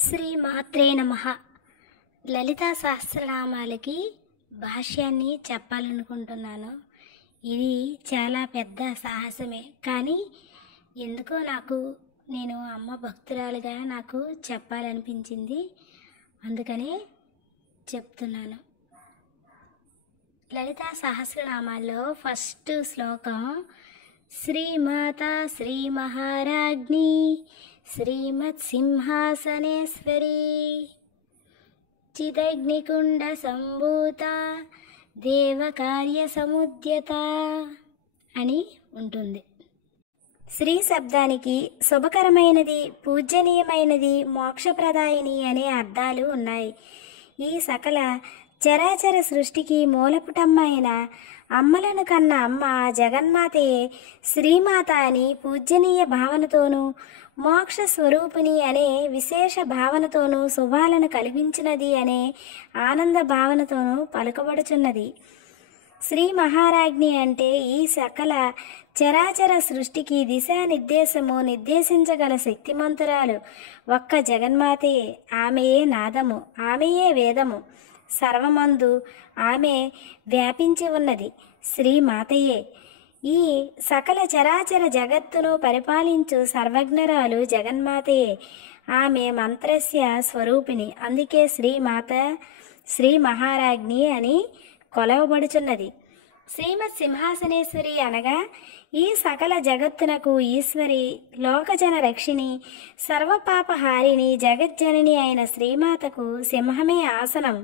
శ్రీ మాత్రే నమః. లలితా సహస్రనామాలకి భాష్యాన్ని చెప్పాలనుకుంటున్నాను. ఇది చాలా పెద్ద సాహసమే, కానీ ఎందుకో నేను అమ్మ భక్తురాలుగా నాకు చెప్పాలనిపించింది, అందుకనే చెప్తున్నాను. లలితా సహస్రనామాల్లో ఫస్ట్ శ్లోకం శ్రీమాతా శ్రీ మహారాజ్ఞి శ్రీమత్ సింహాసనేశ్వరి చిదగ్నికుండ సంభూత దేవకార్య సముద్యత అని ఉంటుంది. శ్రీ శబ్దానికి శుభకరమైనది, పూజనీయమైనది, మోక్షప్రదాయిని అనే అర్థాలు ఉన్నాయి. ఈ సకల చరాచర సృష్టికి మూలపుటమ్మైన అమ్మలను కన్న అమ్మ జగన్మాతయే శ్రీమాత అని పూజనీయ భావనతోనూ, మోక్ష స్వరూపిణి అనే విశేష భావనతోనూ, శుభాలను కలిగించినది అనే ఆనంద భావనతోనూ పలుకబడుచున్నది. శ్రీ మహారాజ్ఞి అంటే ఈ సకల చరాచర సృష్టికి దిశానిర్దేశము నిర్దేశించగల శక్తిమంతురాలు ఒక్క జగన్మాతయే. ఆమెయే నాదము, ఆమెయే వేదము, సర్వమందు ఆమె వ్యాపించి ఉన్నది శ్రీమాతయే. ఈ సకల చరాచర జగత్తును పరిపాలించు సర్వజ్ఞరాలు జగన్మాతయే. ఆమె మంత్రస్య స్వరూపిణి, అందుకే శ్రీమాత శ్రీ మహారాజ్ఞి అని కొలవబడుచున్నది. శ్రీమత్ సింహాసనేశ్వరి అనగా ఈ సకల జగత్తునకు ఈశ్వరి, లోకజన రక్షిణి, సర్వపాపహారిణి, జగజ్జనని అయిన శ్రీమాతకు సింహమే ఆసనం.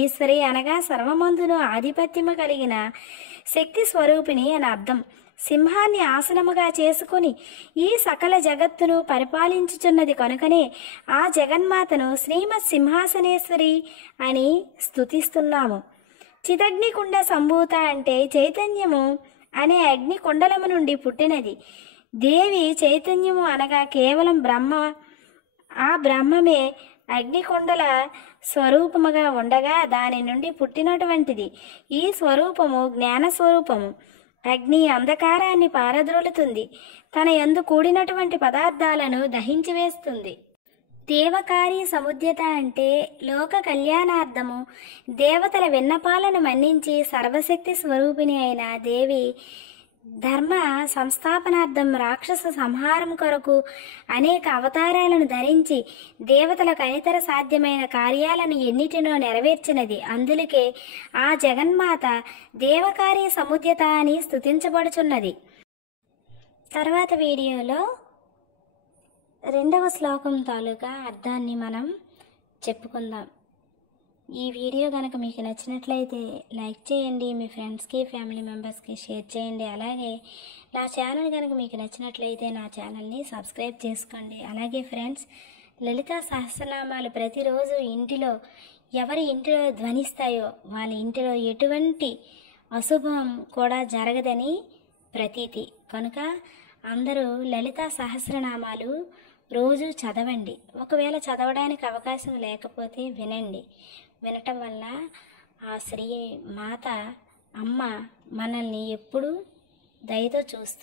ఈశ్వరి అనగా సర్వమందును ఆధిపత్యము కలిగిన శక్తి స్వరూపిణి అని అర్థం. సింహాన్ని ఆసనముగా చేసుకుని ఈ సకల జగత్తును పరిపాలించుచున్నది కనుకనే ఆ జగన్మాతను శ్రీమత్ సింహాసనేశ్వరి అని స్తుతిస్తున్నాము. చిదగ్నికుండ సంభూత అంటే చైతన్యము అనే అగ్ని కుండలము నుండి పుట్టినది. దేవి చైతన్యము అనగా కేవలం బ్రహ్మ. ఆ బ్రహ్మమే అగ్నికుండల స్వరూపముగా ఉండగా దాని నుండి పుట్టినటువంటిది. ఈ స్వరూపము జ్ఞానస్వరూపము. అగ్ని అంధకారాన్ని పారద్రోలుతుంది, తన యందు కూడినటువంటి పదార్థాలను దహించి వేస్తుంది. దేవకార్య సముద్యత అంటే లోక కళ్యాణార్థము దేవతల విన్నపాలను మన్నించి సర్వశక్తి స్వరూపిణి అయిన దేవి ధర్మ సంస్థాపనార్థం రాక్షస సంహారం కొరకు అనేక అవతారాలను ధరించి దేవతలకు అనితర సాధ్యమైన కార్యాలను ఎన్నిటినో నెరవేర్చినది. అందులకే ఆ జగన్మాత దేవకార్య సముద్యత అని స్తుతించబడుచున్నది. తర్వాత వీడియోలో 2వ శ్లోకం తాలూకా అర్థాన్ని మనం చెప్పుకుందాం. ఈ వీడియో కనుక మీకు నచ్చినట్లయితే లైక్ చేయండి, మీ ఫ్రెండ్స్కి ఫ్యామిలీ మెంబర్స్కి షేర్ చేయండి. అలాగే నా ఛానల్ కనుక మీకు నచ్చినట్లయితే నా ఛానల్ని సబ్స్క్రైబ్ చేసుకోండి. అలాగే ఫ్రెండ్స్, లలితా సహస్రనామాలు ప్రతిరోజు ఎవరి ఇంటిలో ధ్వనిస్తాయో వాళ్ళ ఇంటిలో ఎటువంటి అశుభం కూడా జరగదని ప్రతీతి. కనుక అందరూ లలితా సహస్రనామాలు రోజు చదవండి. ఒకవేళ చదవడానికి అవకాశం లేకపోతే వినండి. వినటం వల్ల ఆ శ్రీ మాత అమ్మ మనల్ని ఎప్పుడూ దయతో చూస్తుంది.